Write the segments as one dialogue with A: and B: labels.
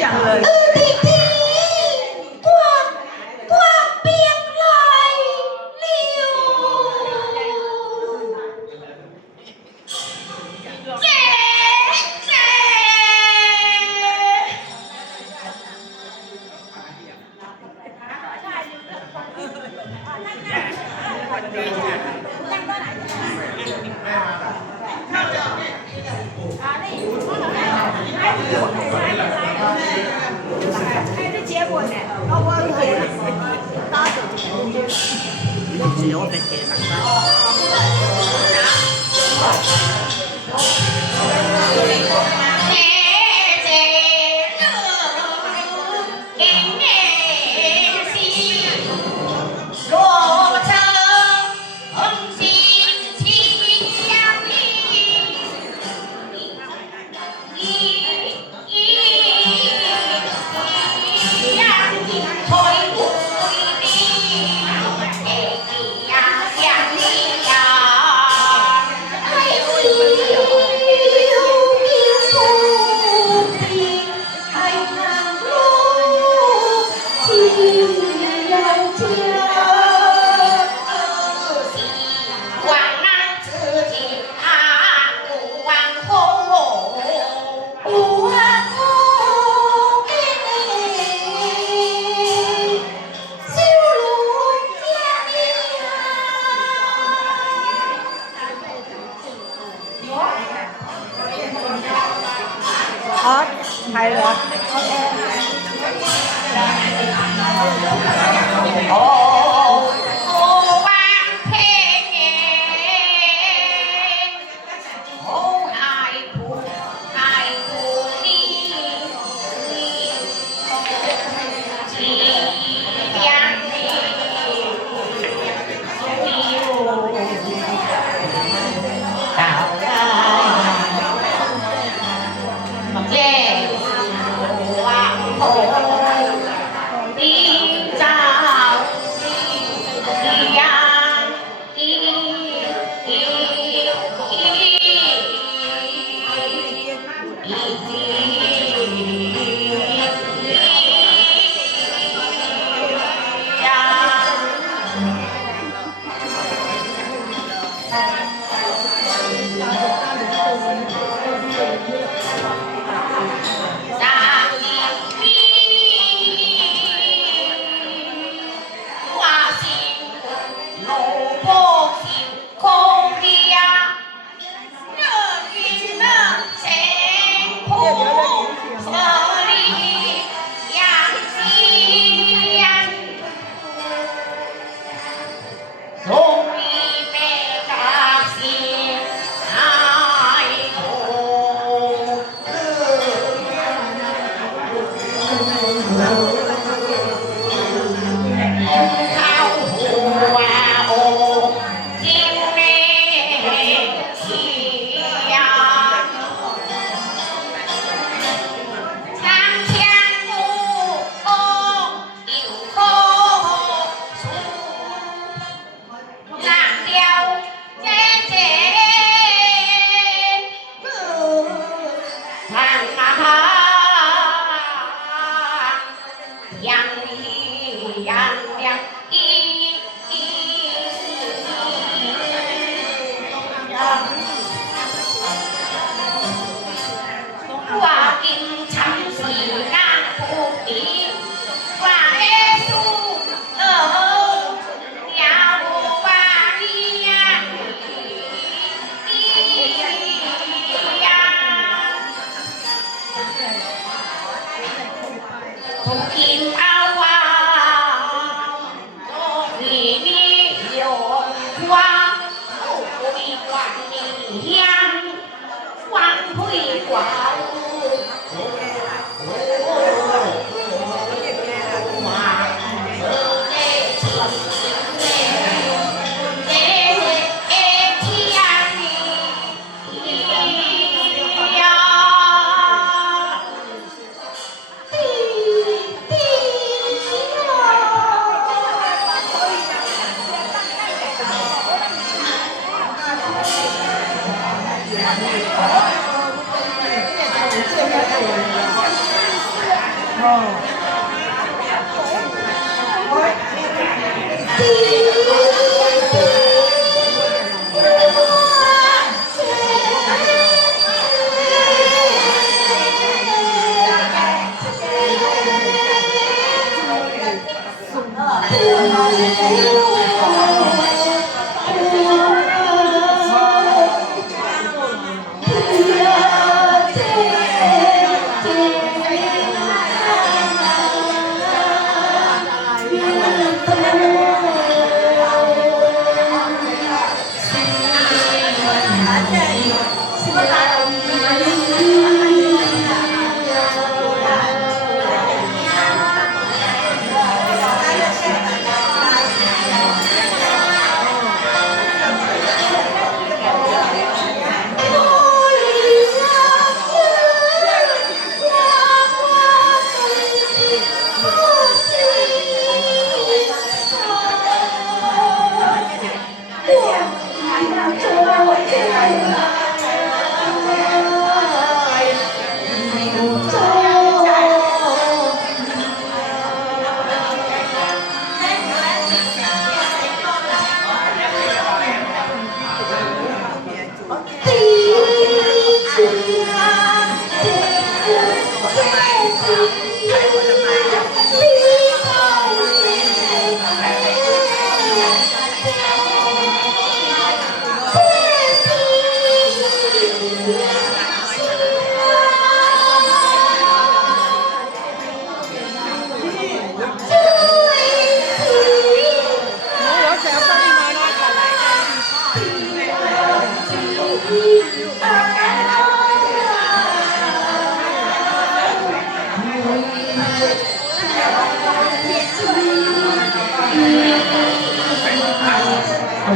A: 想
B: 了。
C: เคี้ยวเป็นเกลังได
B: ้ 第一眼见 ใครเหรออ๋อ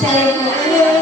B: Thank you.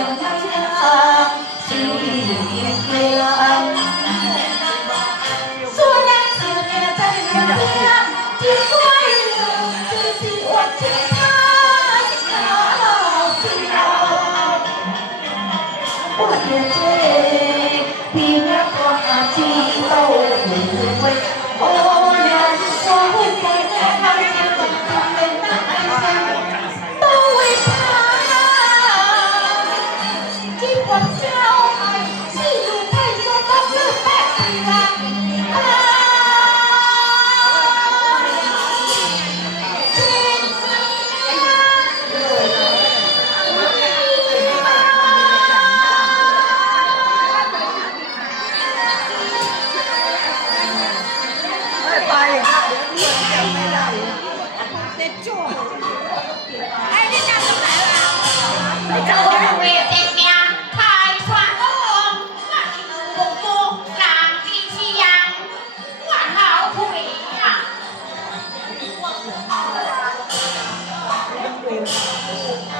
B: 鸡头狐尾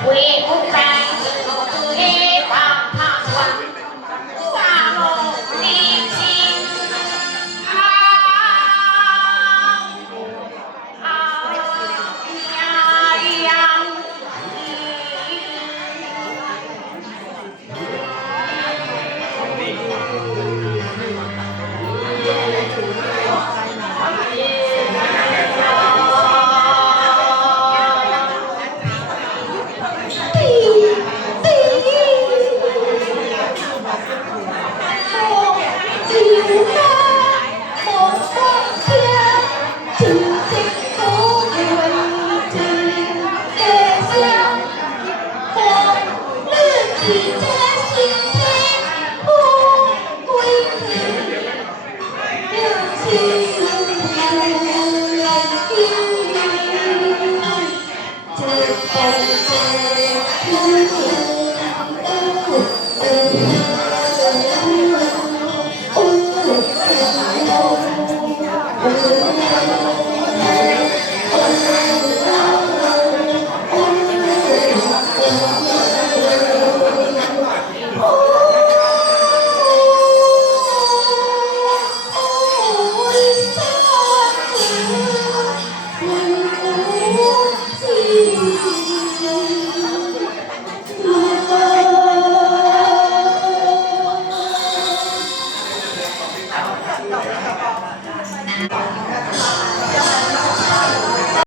B: We